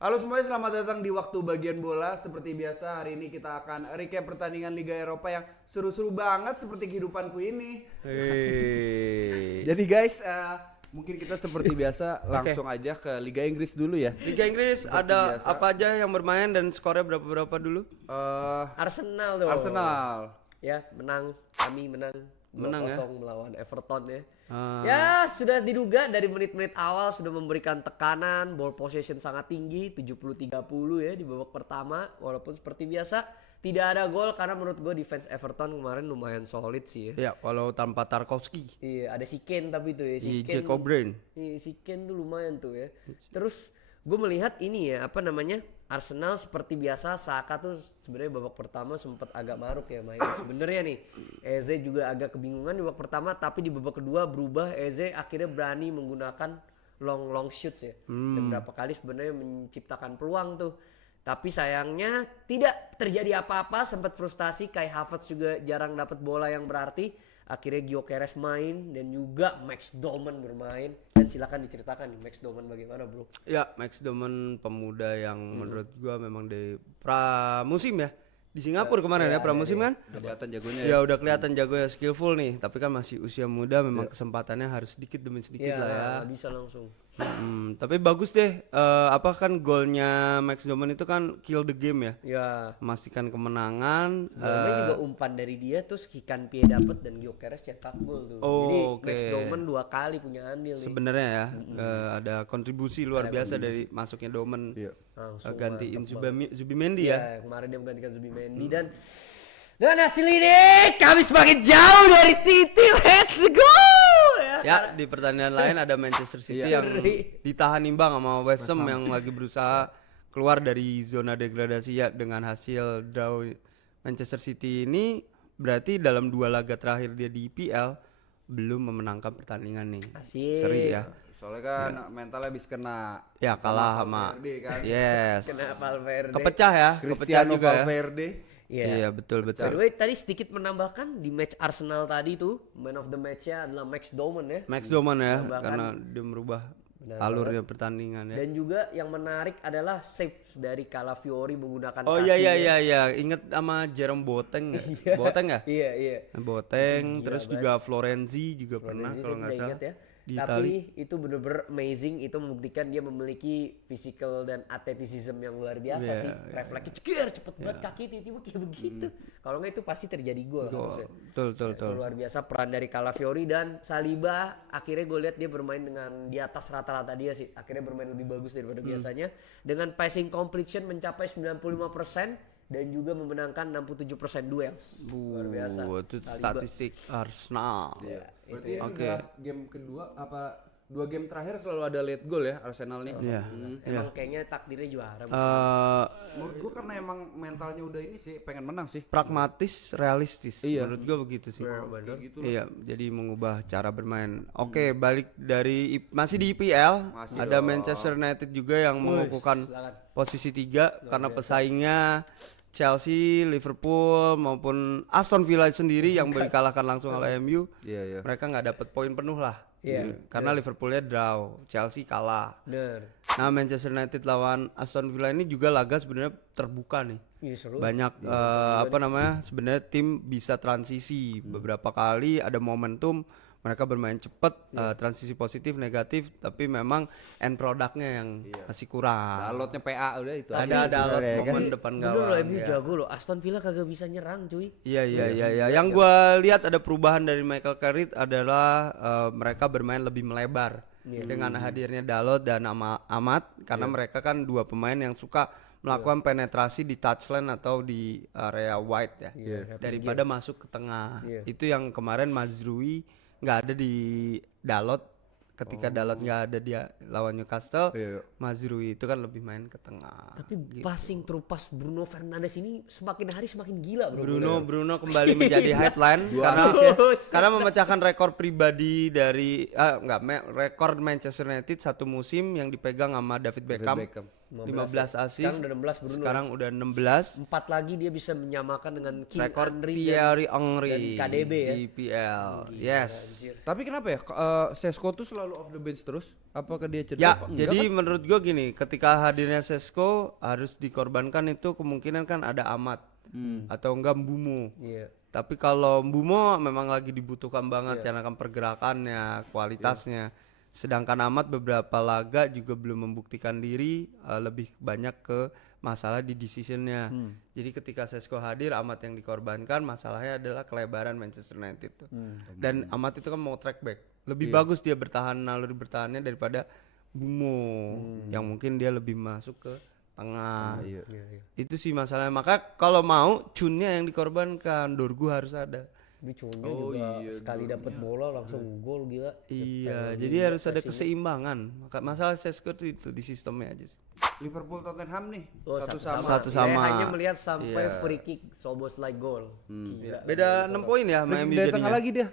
Halo semuanya, selamat datang di Waktu Bagian Bola. Seperti biasa, hari ini kita akan recap pertandingan Liga Eropa yang seru-seru banget seperti kehidupanku ini. Jadi guys, mungkin kita seperti biasa langsung aja ke Liga Inggris dulu ya. Liga Inggris Seperti ada biasa. apa aja yang bermain dan skornya berapa dulu? Arsenal dong. Arsenal. Ya, kami menang 2-0 ya? melawan Everton ya. Ah. Ya, sudah diduga dari menit-menit awal sudah memberikan tekanan, ball possession sangat tinggi, 70-30 ya di babak pertama. Walaupun seperti biasa tidak ada gol karena menurut gue defense Everton kemarin lumayan solid sih ya. Ya, walau tanpa Tarkowski. Iya, ada si Kane tapi tuh ya, Si Kane. Jack O'Brien. Iya, si Kane tuh lumayan tuh ya. Terus gue melihat ini ya, apa namanya? Arsenal seperti biasa Saka tuh sebenarnya babak pertama sempat agak maruk ya mainnya. Sebenarnya nih Eze juga agak kebingungan di babak pertama, tapi di babak kedua berubah. Eze akhirnya berani menggunakan long shoots ya. Dan berapa kali sebenarnya menciptakan peluang tuh. Tapi sayangnya tidak terjadi apa-apa, sempat frustasi. Kai Havertz juga jarang dapat bola yang berarti. Akhirnya Gyökeres main dan juga Max Doman bermain. Dan silakan diceritakan nih Max Doman bagaimana, bro? Ya, Max Doman pemuda yang menurut gua memang dari pramusim ya. Di Singapura kemarin ya, pramusim kan? Udah kelihatan jagonya Ya udah kelihatan jago ya, skillful nih. Tapi kan masih usia muda, memang kesempatannya harus sedikit demi sedikit lah ya. Bisa langsung. Tapi bagus deh. Apa kan golnya Max Doman itu kan kill the game ya. Ya. Memastikan kemenangan. Sebenarnya juga umpan dari dia terus Kikan Pie dapat dan Gyökeres cetak gol tuh. Oh, Jadi oke. Max Doman 2 kali punya andil nih. Sebenarnya ya ada kontribusi luar biasa dari masuknya Doman. Langsung Gantiin mantep Zubimendi ya. Ya, kemarin dia menggantikan Zubimendi dan hasil ini kami semakin jauh dari City. Let's go. Ya, di pertandingan lain ada Manchester City yang ditahan imbang sama West Ham yang lagi berusaha keluar dari zona degradasi ya dengan hasil draw. Manchester City ini berarti dalam 2 laga terakhir dia di IPL belum memenangkan pertandingan nih. Asik. Seri ya. Soalnya kan mentalnya habis kena Ya kalah sama Valverde kan. Yes. Kena Valverde. Kepecah ya, kepecah Cristiano juga ya. Valverde. Iya, betul. By the way, tadi sedikit menambahkan di match Arsenal tadi tuh man of the match-nya adalah Max Doman ya. Max Doman ya, Menambahkan- karena dia merubah Benar alurnya pertandingan ya. Dan juga yang menarik adalah saves dari Calafiori menggunakan Oh kakinya. iya, inget sama Jerome Boateng nggak? Boateng ya? Iya. Boateng, terus juga Florenzi juga pernah Florenzi kalau saya nggak tidak salah. ingat ya. Di Tapi itu bener-bener amazing, itu membuktikan dia memiliki physical dan athleticism yang luar biasa sih. Refleksnya cepet banget kaki tiba-tiba kayak begitu. Kalau nggak itu pasti terjadi gol harusnya. Betul. Itu luar biasa peran dari Calafiori dan Saliba. Akhirnya gue lihat dia bermain dengan di atas rata-rata dia sih. Akhirnya bermain lebih bagus daripada biasanya. Dengan passing completion mencapai 95% dan juga memenangkan 67% duel. Luar biasa. Itu Saliba. statistik Arsenal. Berarti ini udah game kedua apa 2 game terakhir selalu ada late goal ya Arsenal nih. Iya. Emang kayaknya takdirnya juara. Menurut gua karena emang mentalnya udah ini sih pengen menang sih. Pragmatis, realistis. Menurut gua begitu sih. Kayak gitu loh. Iya, jadi mengubah cara bermain. Oke, balik dari masih di IPL, ada Manchester United juga yang mengukuhkan silakan. posisi 3 karena pesaingnya Chelsea, Liverpool maupun Aston Villa sendiri yang dikalahkan langsung oleh MU. Iya. Mereka nggak dapat poin penuh lah. Iya. Karena Liverpoolnya draw, Chelsea kalah. Bener. Nah, Manchester United lawan Aston Villa ini juga laga sebenarnya terbuka nih. Iya seru. Banyak sebenarnya tim bisa transisi beberapa kali, ada momentum mereka bermain cepat, transisi positif negatif, tapi memang end produknya yang masih kurang. Dalotnya PA udah itu. Ada alot momen depan Bener loh, gawang. MU Ya. jago loh. Aston Villa kagak bisa nyerang cuy. Iya. Yang gua lihat ada perubahan dari Michael Carrick adalah mereka bermain lebih melebar dengan hadirnya Dalot dan Amat karena mereka kan 2 pemain yang suka melakukan penetrasi di touchline atau di area wide ya, daripada masuk ke tengah. Itu yang kemarin Mazrui nggak ada di Dalot. Ketika Dalot nggak ada dia lawan Newcastle, Mazrui itu kan lebih main ke tengah. Tapi passing through pass Bruno Fernandes ini semakin hari semakin gila bro. Bruno kembali menjadi headline karena memecahkan rekor pribadi dari rekor Manchester United satu musim yang dipegang sama David Beckham. 15 assist. Sekarang udah 16 Bruno. Sekarang udah 16. 4 lagi dia bisa menyamakan dengan King Rekor Henry Thierry Henry dan KDB ya. di PL. Yes. Tapi kenapa ya Sesko tuh selalu off the bench terus? Apakah dia cedera? Ya, apa enggak jadi kan? menurut gua gini, ketika hadirnya Sesko harus dikorbankan itu kemungkinan kan ada Amat atau enggak Mbumo. Iya. Tapi kalau Mbumo memang lagi dibutuhkan banget karena kan pergerakannya, kualitasnya. Sedangkan Amat beberapa laga juga belum membuktikan diri, lebih banyak ke masalah di decisionnya. Jadi ketika Sesko hadir, Amat yang dikorbankan, masalahnya adalah kelebaran Manchester United tuh. Dan Amat itu kan mau track back. Lebih bagus dia bertahan, naluri bertahannya daripada Mbumo yang mungkin dia lebih masuk ke tengah. Iya. Itu sih masalahnya. Maka kalau mau Chunnya yang dikorbankan, Dorgu harus ada. Dia cowoknya juga sekali dapat bola langsung gol gila. Iya, jadi harus ada keseimbangan. Maka masalah Sesko itu di sistemnya aja sih. Liverpool Tottenham nih Oh, satu Satu Saya sama. hanya melihat sampai Iya. free kick Szoboszlai gol. Gila. Beda 6 poin ya sama MU dari tengah jadinya. lagi dia.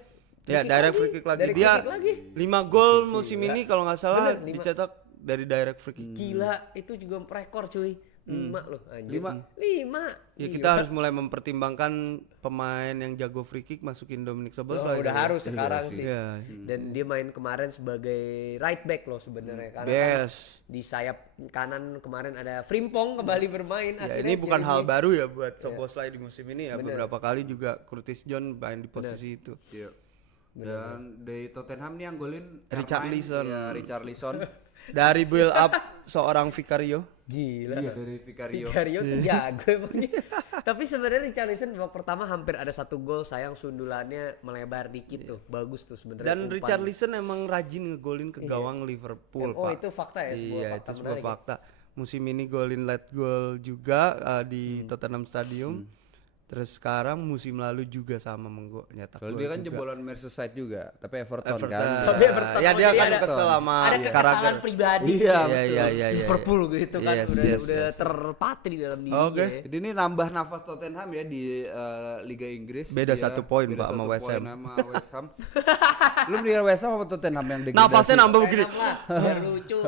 Ya, direct free kick lagi. Direct Dia free kick lagi. 5 gol musim ini kalau nggak salah Bener, 5. dicetak dari direct free kick. Gila, itu juga rekor cuy. 5 loh anjir. 5. 5. Ya kita harus mulai mempertimbangkan pemain yang jago free kick masukin Dominic Szoboszlai. udah harus sekarang sih. Iya. Dan dia main kemarin sebagai right back loh sebenarnya karena kan Yes. di sayap kanan kemarin ada Frimpong kembali bermain. Ya, Akhirnya ini bukan Thierry hal Henry- baru ya buat Szoboszlai di musim ini ya. Beberapa kali juga Curtis Jones main di posisi itu. Iya. Dan dari Tottenham nih yang golin Richarlison. Ya, Richarlison. Dari build up seorang Vicario. Gila. Iya dari Vicario. Vicario tuh jago emangnya. Tapi sebenarnya Richarlison babak pertama hampir ada 1 gol, sayang sundulannya melebar dikit tuh. Bagus tuh sebenarnya. Dan umpan. Richarlison emang rajin ngegolin ke gawang Liverpool, Oh, Pak. itu fakta ya, sebuah Iya, fakta itu sebuah menarik ya. fakta. Musim ini golin late goal juga di Tottenham Stadium. Terus sekarang musim lalu juga sama nyetak Soalnya gol dia kan juga. jebolan Merseyside juga, tapi Everton, Everton. kan. Tapi Everton, Ya oh, dia jadi kan ada- kesel sama ada kekesalan Carragher. pribadi. Iya, Iya, betul. iya, iya, iya. Liverpool gitu kan Yes, udah yes. terpatri di dalam dirinya. Oke. ya. Jadi ini nambah nafas Tottenham ya di Liga Inggris. Beda Dia 1 poin, beda Pak, sama 1 West poin Ham. sama West Ham. Lu mendingan West Ham apa Tottenham yang degradasi? Nafasnya nambah begini. Enak lah, biar lucu.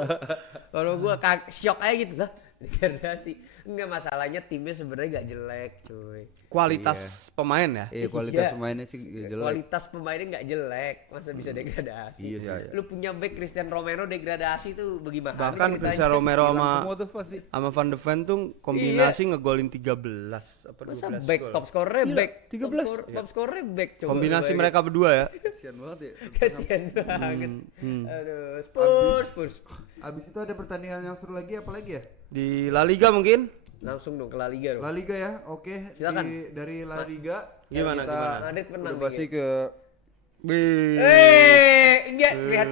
Kalau gua shock aja gitu lah. Degradasi. Enggak, masalahnya timnya sebenarnya gak jelek, cuy. Kualitas pemain ya. Iya, kualitas Iya. pemainnya sih jelek. Kualitas pemainnya nggak jelek, masa bisa degradasi? Iya sih. Lu punya back Christian Romero degradasi tuh bagaimana? Bahkan ceritanya? Cristiano Romero Hilang sama semua tuh pasti. Van de Ven tuh kombinasi ngegolin 13 apa 12 masa back gol. top scorernya back 13. top scorernya back coba. Kombinasi lu mereka berdua ya. Kasihan banget ya. bayangin. kasihan banget. Aduh, Spurs. Abis itu ada pertandingan yang seru lagi apa lagi ya? Di La Liga mungkin. Langsung dong ke La Liga dong. La Liga ya, oke. Silakan. Dari La Liga Gimana, kita gimana? Madrid menang udah pasti nih. ke Enggak lihat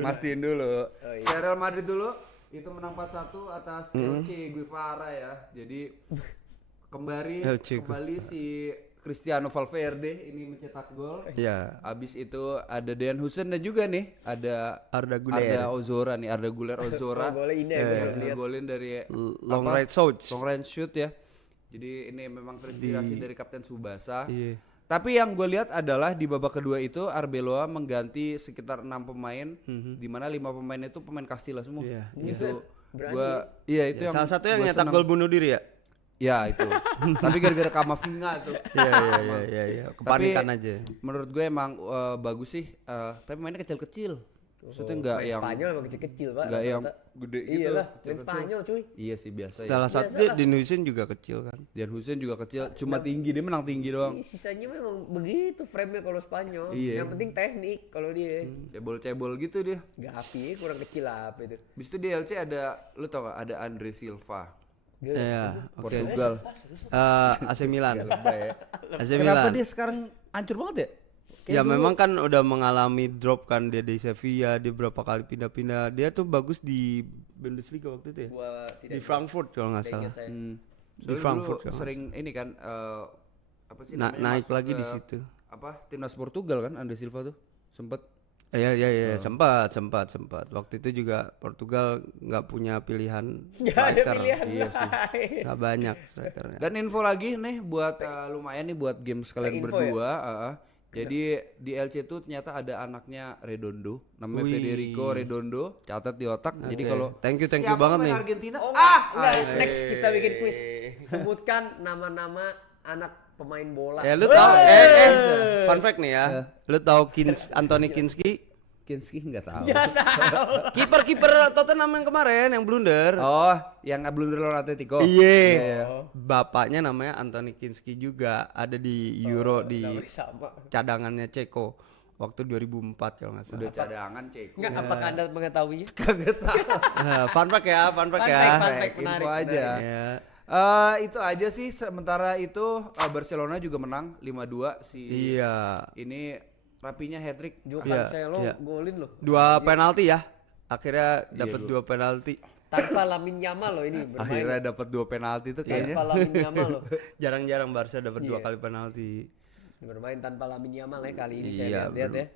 mastiin dulu. Oh, iya. Ke Real Madrid dulu itu menang 4-1 atas Elche Guevara ya. Jadi Elche. kembali si Cristiano Valverde ini mencetak gol. Ya. Abis itu ada Dejan Huijsen dan juga nih ada Arda Güler. Ozora nih, Arda Güler Ozora. Oh, golnya ini ya, gue baru lihat. Ngegolin dari Long apa? right shoot. Long range shoot ya. Jadi ini memang terinspirasi dari Kapten Tsubasa. Iya. Tapi yang gue lihat adalah di babak kedua itu Arbeloa mengganti sekitar 6 pemain, di mana 5 pemain itu pemain Castilla semua. Iya. Itu Berani. gua iya itu yang Salah satu yang gua nyetak seneng. gol bunuh diri ya. Ya itu. Tapi gara-gara Kamavinga tuh. Iya. Kepanikan Tapi aja. menurut gue emang bagus sih, tapi mainnya kecil-kecil. Maksudnya enggak Main yang Spanyol emang kecil-kecil, Pak. enggak yang rata-rata. gede gitu. Iya lah, main Spanyol cuy. Iya sih biasa ya. Salah satu Biasa lah. di Huijsen juga kecil kan. Dian Huijsen juga kecil, cuma tinggi, dia menang tinggi doang. Ini sisanya memang begitu frame-nya kalau Spanyol. Iya. Yang penting teknik kalau dia. Cebol-cebol gitu dia. Gavi kurang kecil apa itu. Habis itu di LC ada, lu tau gak, ada Andre Silva. Iya, oke. Portugal. AC Milan. Lebay ya. AC Kenapa Milan. dia sekarang hancur banget ya? Ya memang kan udah mengalami drop kan dia di Sevilla, dia berapa kali pindah-pindah. Dia tuh bagus di Bundesliga waktu itu ya. Gua Di Frankfurt kalau nggak salah. ingat saya. Di Di Frankfurt dulu kalau sering ini kan apa sih naik masuk lagi ke di situ. Apa timnas Portugal kan Andre Silva tuh sempet. Iya, sempat. Waktu itu juga Portugal nggak punya pilihan Gak ada striker. pilihan Iya sih. lain. Nggak banyak strikernya. Dan info lagi nih buat lumayan nih buat game sekalian Info berdua. Jadi di LC itu ternyata ada anaknya Redondo, namanya Wih. Federico Redondo, catat di otak. Jadi Oke. kalau Thank you siapa banget pemain nih. Argentina? Oh, enggak, next kita bikin quiz. Sebutkan nama-nama anak pemain bola. Ya lu tahu fun fact nih ya. Lu tahu Anthony Kinski? Kinski nggak tahu. Ya tahu. Kiper Tottenham yang kemarin yang blunder. Oh, yang blunder lawan Atletico. Iya. Bapaknya namanya Anthony Kinski juga, ada di Euro di Namanya sama. cadangannya Ceko waktu 2004 kalau nggak salah. Udah cadangan Ceko. Enggak, apakah Anda mengetahuinya? Fun fact ya, fun fact ya. Fun fact, Info menarik, aja. Ya. Itu aja sih. Sementara itu Barcelona juga menang 5-2 si Iya. ini Rapinya hat-trick. Jo Iya, Cancelo iya. golin loh. 2 penalti ya. Akhirnya dapat 2 penalti. Tanpa Lamine Yamal loh ini bermain. Akhirnya dapat 2 penalti itu kayaknya. Tanpa Lamine Yamal loh. Jarang-jarang Barca dapat 2 Iya. kali penalti. Bermain tanpa Lamine Yamal ya kali ini Iya, saya lihat ya.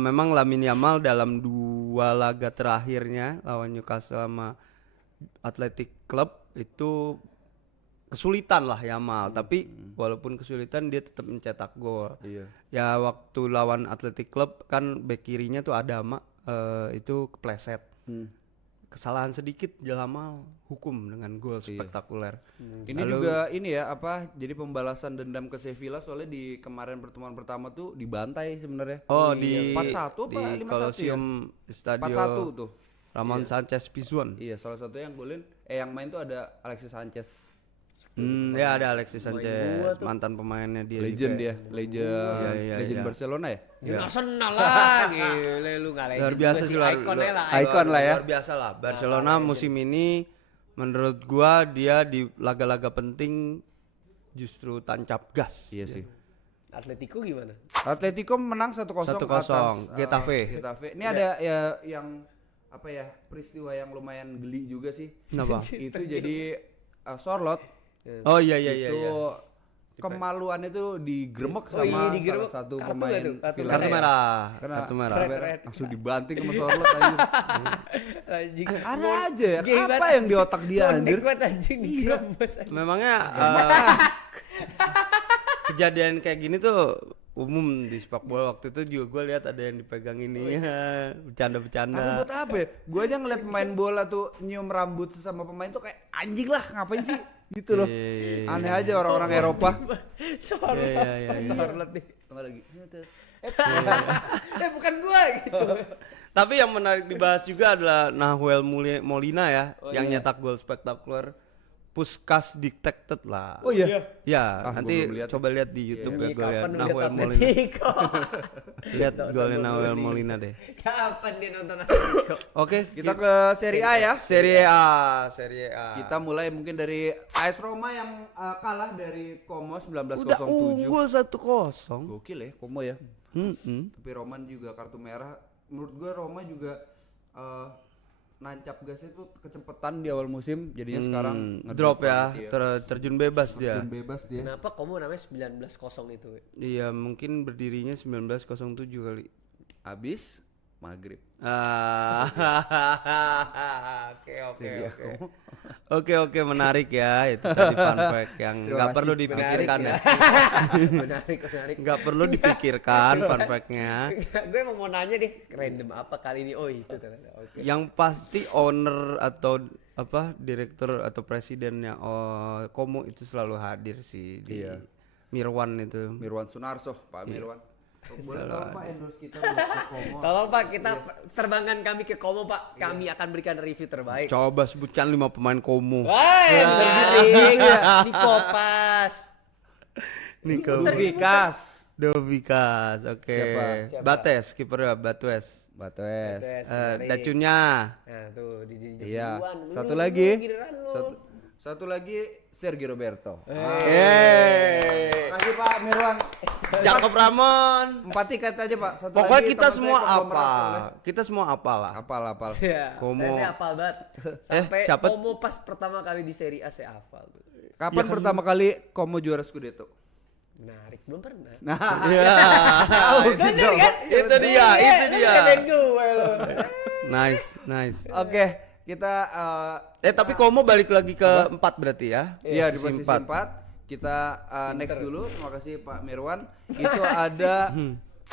memang Lamine Yamal dalam 2 laga terakhirnya lawan Newcastle sama Athletic Club itu kesulitan lah Yamal, tapi walaupun kesulitan dia tetap mencetak gol. Iya. Ya waktu lawan Athletic Club kan bek kirinya tuh Adama itu kepleset. Kesalahan sedikit Yamal hukum dengan gol spektakuler. Ini juga ini ya apa jadi pembalasan dendam ke Sevilla soalnya di kemarin pertemuan pertama tuh dibantai sebenarnya. Oh di 4-1 di apa 5-1 ya? Colosseum Stadio 4-1 tuh. Ramon Sanchez Pizjuan. Iya, salah satu yang golin yang main tuh ada Alexis Sanchez. Ya ada Alexis gua Sanchez, tuh. mantan pemainnya dia. Legend juga. dia, legend Iya, legend iya. Barcelona ya? Arsenal lah, gile lu nggak legend Luar juga biasa sih, sih, luar- ikonnya lah. luar- Icon lah ya. Luar biasa lah. Barcelona musim ini menurut gua dia di laga-laga penting justru tancap gas. Iya sih. Atletico gimana? Atletico menang 1-0 1-0, atas Getafe. Getafe. Ini ada ya yang apa ya peristiwa yang lumayan geli juga sih. Kenapa? Itu jadi Sorlot Oh iya iya iya. itu iya. kemaluan itu digerebek Oh iya, sama digerebek. salah satu Kartu pemain nggak tuh? Kartu Villa. Kartu merah. Karena Kartu merah. langsung dibanting sama Sorlot anjir. Anjing. Ada aja ya. Gay Apa banget. yang di otak dia anjir? Connect banget anjing digerebek. Memangnya kejadian kayak gini tuh umum di sepak bola. Waktu itu juga gue lihat ada yang dipegang ininya, bercanda-bercanda. Tapi buat apa ya? Gue aja ngeliat pemain bola tuh nyium rambut sesama pemain tuh kayak anjing lah, ngapain sih? Gitu loh. Iya. Aneh aja orang-orang Eropa. Sorlet. Iya. Sorlet nih. Tengah lagi. Bukan gua gitu. Tapi yang menarik dibahas juga adalah Nahuel Molina ya, yang iya. nyetak gol spektakuler. Puskas detected lah. Oh iya. Ya, Ah, nanti gua belum lihat. coba lihat di YouTube ya Iya, golnya kapan lu lihat Nahuel Molina. Atletico? Lihat Sok-sok golnya gua Nahuel nih. Molina deh. Kapan dia nonton Atletico? Oke, Kita ke Serie A ya. Serie A, Serie A. Kita mulai mungkin dari AS Roma yang kalah dari Como udah 1907. unggul 1-0. Gokil ya Como ya. Tapi Roman juga kartu merah. Menurut gua Roma juga nancap gasnya tuh kecepatan di awal musim, jadinya sekarang Drop ya, banget, terjun bebas dia. Terjun bebas dia. Kenapa Como namanya 19-0 itu? Iya, mungkin berdirinya 1907 kali. Habis maghrib. Oke, menarik ya. Itu tadi fun fact yang nggak perlu dipikirkan ya. Menarik. Nggak perlu dipikirkan fun fact-nya. Gue emang mau nanya deh, random apa kali ini? Oh itu ternyata. Oke. Yang pasti owner atau apa direktur atau presidennya Como itu selalu hadir sih di Mirwan itu. Mirwan Sunarso, Pak Mirwan. Boleh tolong Pak endorse kita buat ke Como. Tolong Pak, kita terbangkan kami ke Como Pak. Kami akan berikan review terbaik. Coba sebutkan 5 pemain Como. Wah, menarik. Di Kopas. Niko Vikas. Dovikas, oke. Siapa? Bates, kipernya Batues. Bates. Dacunya. Nah, tuh di Iya. duluan. Satu Lu, lagi. giliran lu. Satu lagi Sergio Roberto. Kasih Pak Mirwan. Jakob Ramon. 4 tiket aja Pak. Satu Pokoknya lagi kita teman semua saya konglomerat apa? soalnya. Kita semua apalah. Hafal. Ya, Como. saya hafal banget. Sampai siapa? Como pas pertama kali di Serie A saya hafal tuh. Kapan pertama kali Como juara Scudetto? Menarik, belum pernah. Nah, Iya. Bener kan? Itu dia, itu Lu dia. ngatain gue lu. Nice. Oke, kita Tapi Como balik lagi ke 4 berarti ya? iya di posisi 4. kita next dulu. Terima kasih Pak Mirwan. Itu ada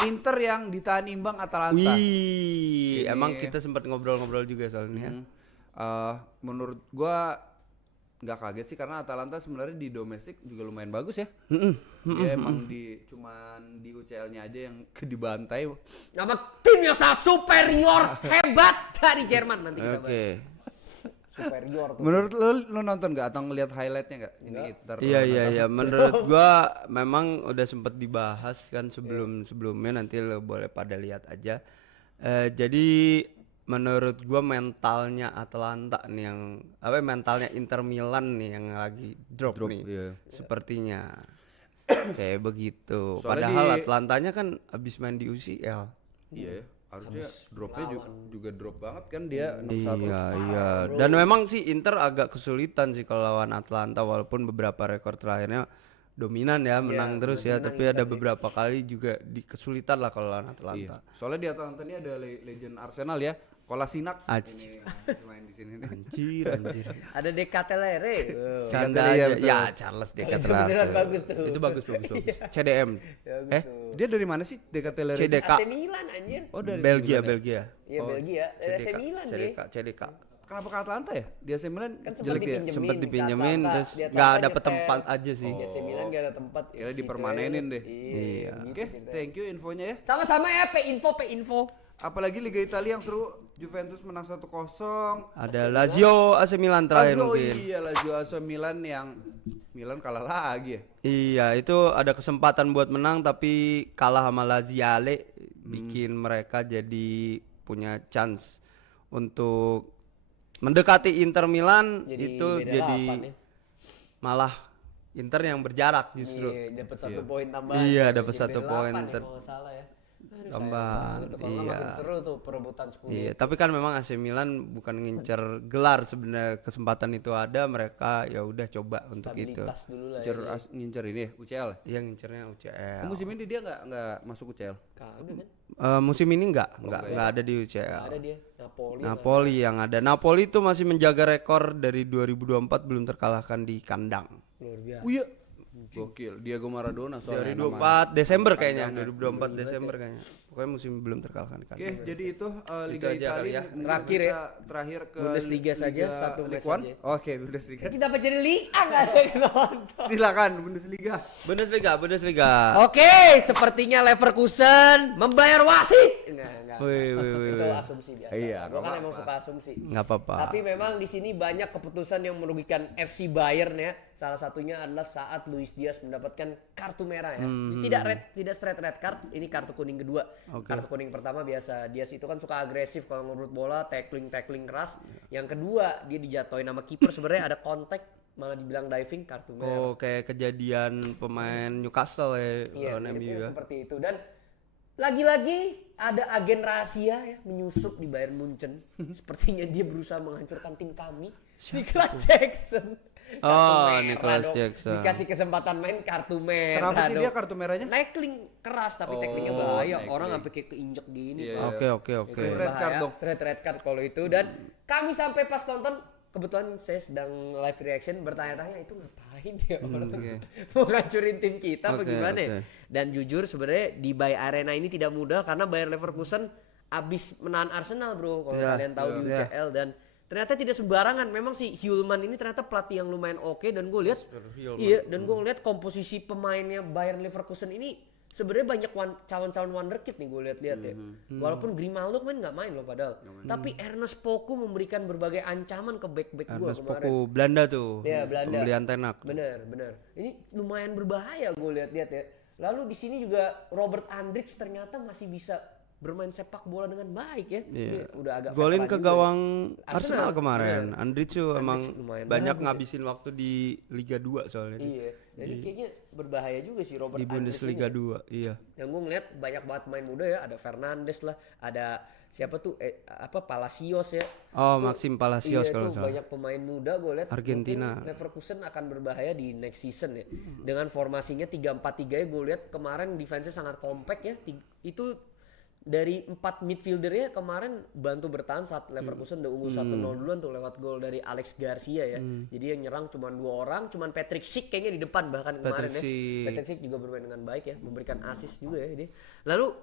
Inter yang ditahan imbang Atalanta. Wih, emang kita sempat ngobrol-ngobrol juga soal ini ya. Menurut gua nggak kaget sih karena Atalanta sebenarnya di domestik juga lumayan bagus ya. Dia emang cuman di UCL-nya aja yang dibantai. Nama tim yang sangat superior, hebat dari Jerman nanti kita bahas. Oke. Superior tuh. Menurut lu nonton nggak atau ngelihat highlightnya nggak? Ini Inter. Iya. Menurut gua memang udah sempet dibahas kan sebelumnya, nanti lo boleh pada lihat aja. Jadi menurut gua mentalnya Atalanta nih yang mentalnya Inter Milan nih yang lagi drop nih. Iya. Sepertinya. Kayak begitu. Soalnya Padahal Atalantanya kan abis main di UCL. Iya, harusnya dropnya juga drop banget kan dia 6-1. Iya. Dan memang sih Inter agak kesulitan sih kalau lawan Atalanta walaupun beberapa rekor terakhirnya dominan ya, menang terus ya, tapi ada beberapa kali juga kesulitan lah kalau lawan Atalanta. Iya. Soalnya di Atalanta ini ada legend Arsenal ya, Kolasinac. Ini main di sini nih. Anjir. Ada Decatelere. Canda aja. Ya, Charles Decatelere. Beneran bagus tuh. Itu bagus. CDM. Dia dari mana sih Decatelere? CDK. AC Milan anjir. Oh, dari Belgia. Iya Belgia. Dari AC Milan dia. CDK. Kenapa ke Atalanta ya? Di AC Milan Kan jelek ya? Sempet dipinjemin ke Atalanta. terus Di Atalanta nggak dapet nyetel. tempat aja sih. Di AC Milan gak ada tempat. Kira Situ dipermanenin aja. deh. Iya. Oke, thank you infonya ya. Sama-sama ya, P-info. Apalagi Liga Italia yang seru, Juventus menang 1-0. Ada Lazio AC Milan terakhir mungkin. Iya, Lazio AC Milan yang Milan kalah lagi ya. Iya, itu ada kesempatan buat menang tapi kalah sama Laziale, bikin mereka jadi punya chance untuk mendekati Inter Milan. Itu beda jadi 8 ya. malah Inter yang berjarak justru. Iya, dapat 1 poin tambahan. Iya, dapat Jadi 1 beda poin 8 ya, kalau nggak salah ya. Aduh, sayang Tambahan, banget tuh, kalau nggak iya. makin seru tuh perebutan 10. Iya, tapi kan memang AC Milan bukan ngincer gelar, sebenarnya kesempatan itu ada, mereka ya udah coba untuk itu. Stabilitas dulu lah ya. Ngincer ini ya, UCL ya? Iya, ngincernya UCL. Musim ini dia nggak masuk UCL. Kagak kan? Musim ini enggak ada di UCL. Ada dia Napoli. Napoli yang ada. Napoli itu masih menjaga rekor dari 2024 belum terkalahkan di kandang. Luar biasa. Iya. Gokil, Diego Maradona soalnya. 2024 Desember kayaknya, 2024 Desember kayaknya. Pokoknya musim belum terkalahkan di Oke, kandang. jadi itu Liga aja kali Italia. ya. Mungkin Terakhir kita ya. terakhir ke Bundesliga saja, Liga satu match Ligue 1. aja. Oke, Bundesliga. Kita dapat jadi Liga nggak ada yang nonton. Silakan Bundesliga. Bundesliga. Oke, sepertinya Leverkusen membayar wasit. Enggak. Wih. Itu asumsi biasa. Iya, Gua nggak kan emang apa-apa. suka asumsi. Enggak apa-apa. Tapi memang di sini banyak keputusan yang merugikan FC Bayern ya. Salah satunya adalah saat Luis Diaz mendapatkan kartu merah ya. Tidak straight red card, ini kartu kuning kedua. Kartu kuning pertama biasa Diaz itu kan suka agresif kalau ngerebut bola, tackling keras. Yang kedua dia dijatuhin sama kiper, sebenarnya ada kontak malah dibilang diving, kartu merah. Oh, kayak kejadian pemain Newcastle ya Iya, lawan MU mirip-mirip ya. seperti itu. Dan lagi-lagi ada agen rahasia ya menyusup di Bayern Munchen. Sepertinya dia berusaha menghancurkan tim kami. Nicholas Jackson. Kartu Oh, merah Nicholas dong. Jackson. Dikasih kesempatan main kartu merah. Kenapa sih dong. dia kartu merahnya? Tackling keras tapi Oh, tacklingnya bahaya. tackling. Orang sampai kayak keinjek gini. Iya. Oke. Straight red card dong. Straight red card kalau itu. Dan kami sampai pas nonton, kebetulan saya sedang live reaction bertanya-tanya itu ngapain ya orang mau ngancurin tim kita apa Oke, gimana ya? oke. Dan jujur sebenarnya di Bay Arena ini tidak mudah karena Bayer Leverkusen abis menahan Arsenal bro kalau Ya, kalian tahu di UCL dan ternyata tidak sembarangan. Memang si Hjulman ini ternyata pelatih yang lumayan oke dan gue lihat gue lihat komposisi pemainnya Bayer Leverkusen ini sebenarnya banyak calon-calon wonderkid nih gue lihat-lihat ya. Walaupun Grimaldo kemarin nggak main loh padahal. Tapi Ernest Poku memberikan berbagai ancaman ke back-back gue Ernest kemarin. Poku Belanda tuh. Iya, Belanda. Pembelian Tenak. Bener. Ini lumayan berbahaya gue lihat-lihat ya. Lalu di sini juga Robert Andrich ternyata masih bisa bermain sepak bola dengan baik ya. Dia udah agak Golin veteran ke juga gawang ya. Arsenal kemarin. Andrich tuh emang lumayan banyak bagus ngabisin waktu di Liga 2 soalnya. Iya. Jadi kayaknya berbahaya juga sih Robert Di Andrich Bundesliga ini. 2, iya. Yang gue ngeliat banyak banget main muda ya. Ada Fernandes lah, ada siapa tuh Palacios ya. Oh, Itu- Maxim Palacios iya, kalau itu salah. banyak pemain muda gue lihat. Argentina. Mungkin Leverkusen akan berbahaya di next season ya. Dengan formasinya 3-4-3 ya gue lihat kemarin defense-nya sangat compact ya. Itu dari 4 midfieldernya kemarin bantu bertahan saat Leverkusen udah unggul 1-0 duluan tuh lewat gol dari Alex Garcia ya. Jadi yang nyerang cuma 2 orang, cuman Patrick Schick kayaknya di depan bahkan kemarin ya. Patrick Schick juga bermain dengan baik ya, memberikan assist juga ya dia. Lalu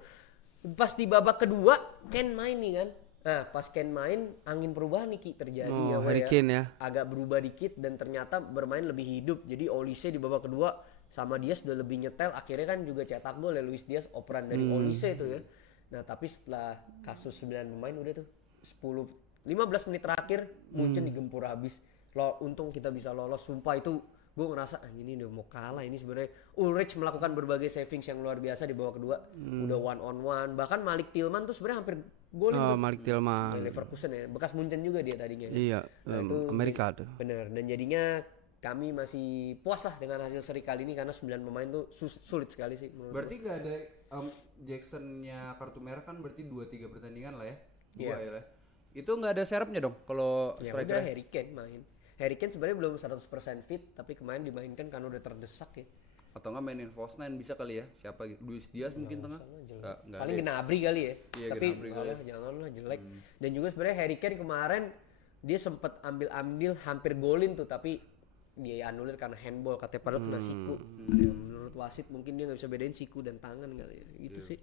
pas di babak kedua Ken main nih kan. Nah pas Ken main angin perubahan nih Ki terjadi ya, Harry Kane ya. agak berubah dikit dan ternyata bermain lebih hidup. Jadi Olise di babak kedua sama Diaz sudah lebih nyetel, akhirnya kan juga cetak gol ya Luis Diaz, operan dari Olise itu ya. Nah tapi setelah kasus 9 pemain udah tuh 15 menit terakhir Munchen digempur habis. Untung kita bisa lolos, sumpah itu gue ngerasa ini udah mau kalah. Ini sebenarnya Ulrich melakukan berbagai savings yang luar biasa di babak kedua. Udah 1-on-1, bahkan Malik Tillman tuh sebenarnya hampir golin tuh. Malik Tillman. Leverkusen ya, bekas Munchen juga dia tadinya. Iya, itu Amerika tuh. Bener, dan jadinya kami masih puas lah dengan hasil seri kali ini karena 9 pemain tuh sulit sekali sih menurut Berarti gak ada Jacksonnya kartu merah kan berarti 2-3 pertandingan lah ya. Dua ya lah. Itu nggak ada serapnya dong kalau ya striker. udah Harry Kane main. Harry Kane sebenarnya belum 100% fit tapi kemarin dimainkan karena udah terdesak ya. Atau nggak mainin false nine bisa kali ya? Siapa gitu? Luis Diaz mungkin tengah? Nggak Paling ada. Gnabry kali ya. Iya, Tapi Gnabry kali. janganlah jelek. Dan juga sebenarnya Harry Kane kemarin dia sempat ambil hampir golin tuh tapi dia anulir karena handball katanya padahal kena siku. Ya, menurut wasit mungkin dia nggak bisa bedain siku dan tangan kali ya. Gitu sih.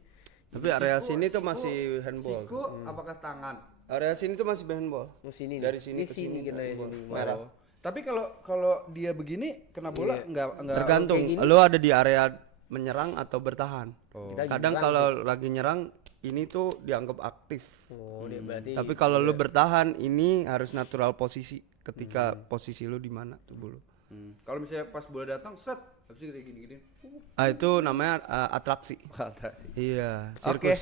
Tapi area sini tuh masih handball. Siku apakah tangan? Area sini tuh masih handball. Oh, sini Dari nih. sini Ini ke sini sini kena ya handball. sini merah. Oh. Tapi kalau dia begini kena bola nggak Tergantung kayak gini. lu ada di area menyerang atau bertahan. Kita Kadang nyerang kalau lagi nyerang ini tuh dianggap aktif. Oh, dia berarti Tapi kalau lu bertahan ini harus natural posisi ketika posisi lu di mana tuh bulu. Kalau misalnya pas bola datang set habis itu kayak gini-gini. Itu namanya atraksi. Atraksi. Iya. Oke.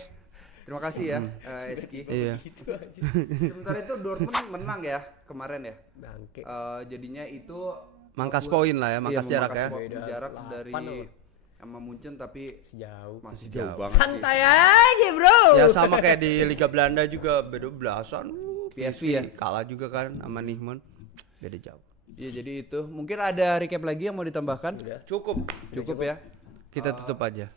Terima kasih ya Eski. Iya. Sementara itu Dortmund menang ya kemarin ya. bangke. Jadinya itu Mangkas poin lah ya, mangkas jarak ya. Jarak Delapan dari apa? sama Munchen tapi Sejauh. masih jauh banget sih. Santai aja, Bro. Ya sama kayak di Liga Belanda juga beda belasan. PSV ya? Kalah juga kan sama Nijmegen. Beda jauh. Iya jadi itu. Mungkin ada recap lagi yang mau ditambahkan? Cukup. Cukup ya. Kita tutup aja.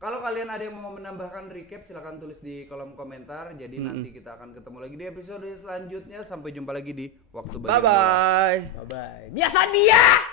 Kalau kalian ada yang mau menambahkan recap silahkan tulis di kolom komentar. Jadi nanti kita akan ketemu lagi di episode selanjutnya. Sampai jumpa lagi di waktu Bye bye. Bye bye. Biasa dia.